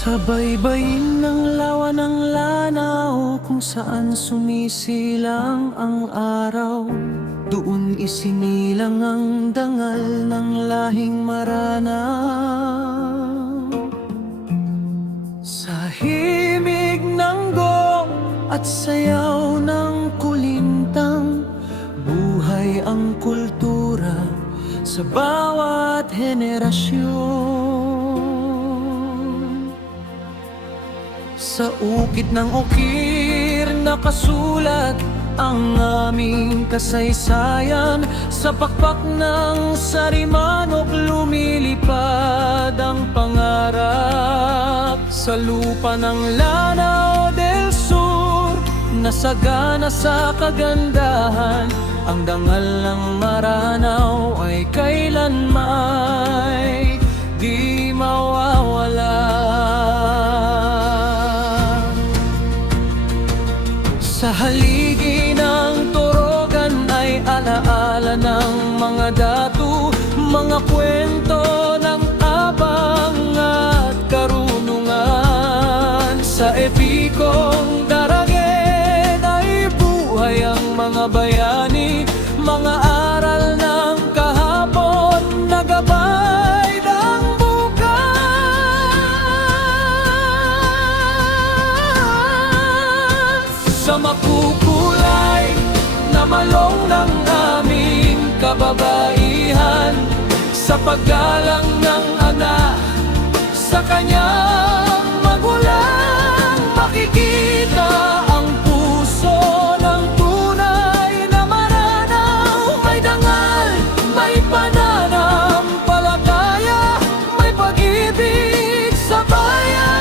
Sa baybayin ng lawa ng lanaw, kung saan sumisilang ang araw, doon isinilang ang dangal ng lahing Maranao. Sa himig ng gong at sayaw ng kulintang, buhay ang kultura sa bawat henerasyon. Sa ukit ng ukir nakasulat ang aming kasaysayan. Sa pakpak ng sarimanok lumilipad ang pangarap. Sa lupa ng Lanao del Sur nasagana sa kagandahan. Ang dangal ng Maranao ay kailanman di mawawala. Sa haligi ng Torogan ay alaala ng mga datu, mga kwento ng abang at karunungan. Sa epikong Daragin ay buhay ang mga bayani, mga aral ng kahapon na gabay ng bukas. Sa makukulay na malong ng aming kababaihan, sa paggalang ng anak sa kanyang magulang, makikita ang puso ng tunay na Maranao. May dangal, may pananampalataya, may pag-ibig sa bayan.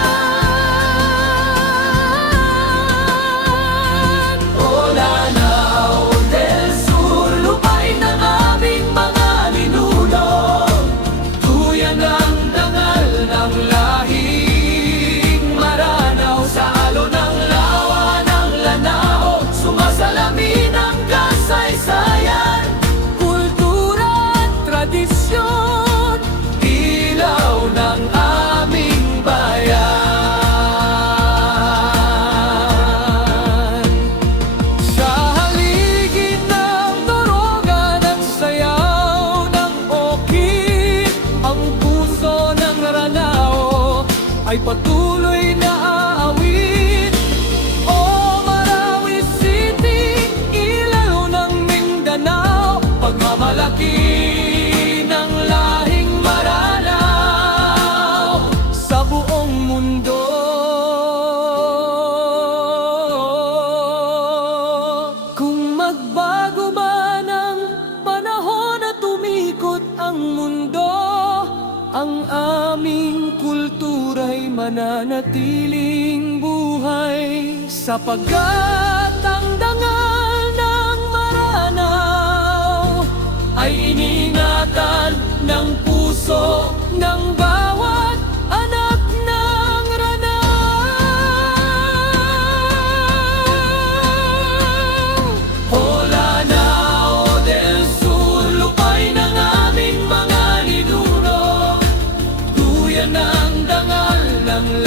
Ay patuloy na aawit. O Marawi City, ilaw ng Mindanao, pagmamalaki ng lahing Maranao sa buong mundo. Kung magbago man ang panahon at umikot ang mundo, ang aming kultura'y mananatiling buhay, sapagkat ang dangal ng Maranao ay iningatan ng puso ng bawat anak ng Ranao. O Lanao del Sur, lupay ng aming mga ninuno, duyan ng dangal ng